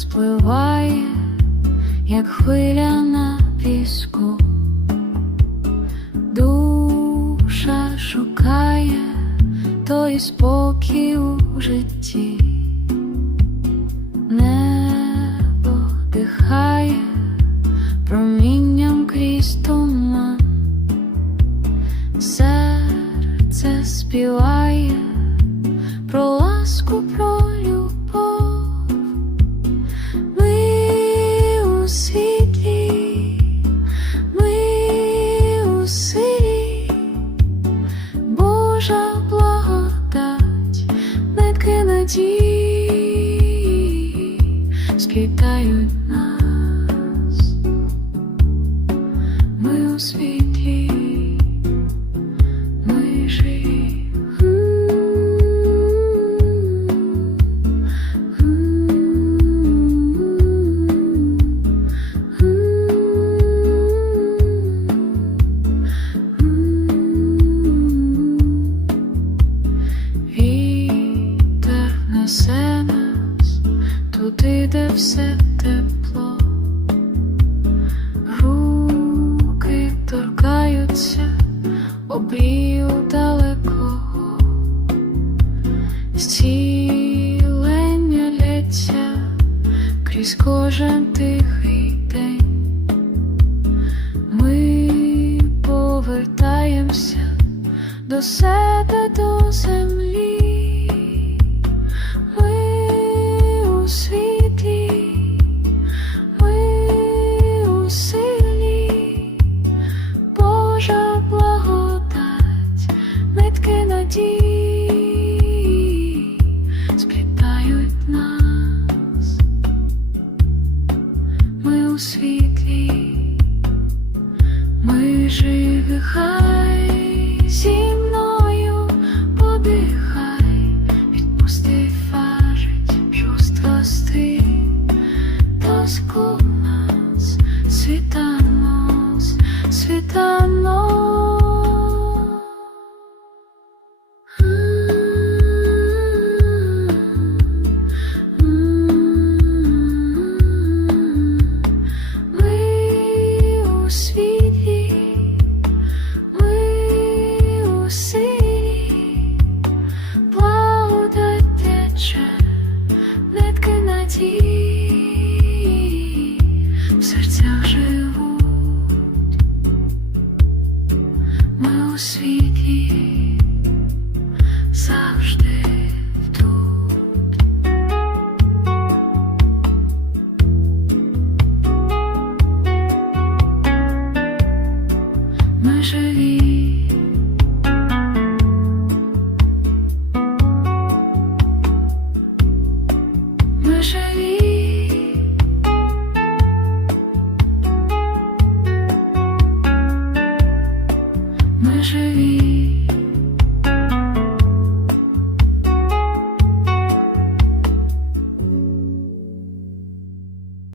спливає, як хвиля на піску. Душа шукає той спокій у житті. Небо дихає промінням крізь туман. Серце співає 记。Все тепло. Руки торкаються обрію далекого, зцілення лється крізь кожен тихий день. Ми повертаємося до себе, до землі. Надії сплітають нас. Ми у подихай, відпусти фажить жорсткости, тоску нас, світанос, світанос. Світлі Ми живі.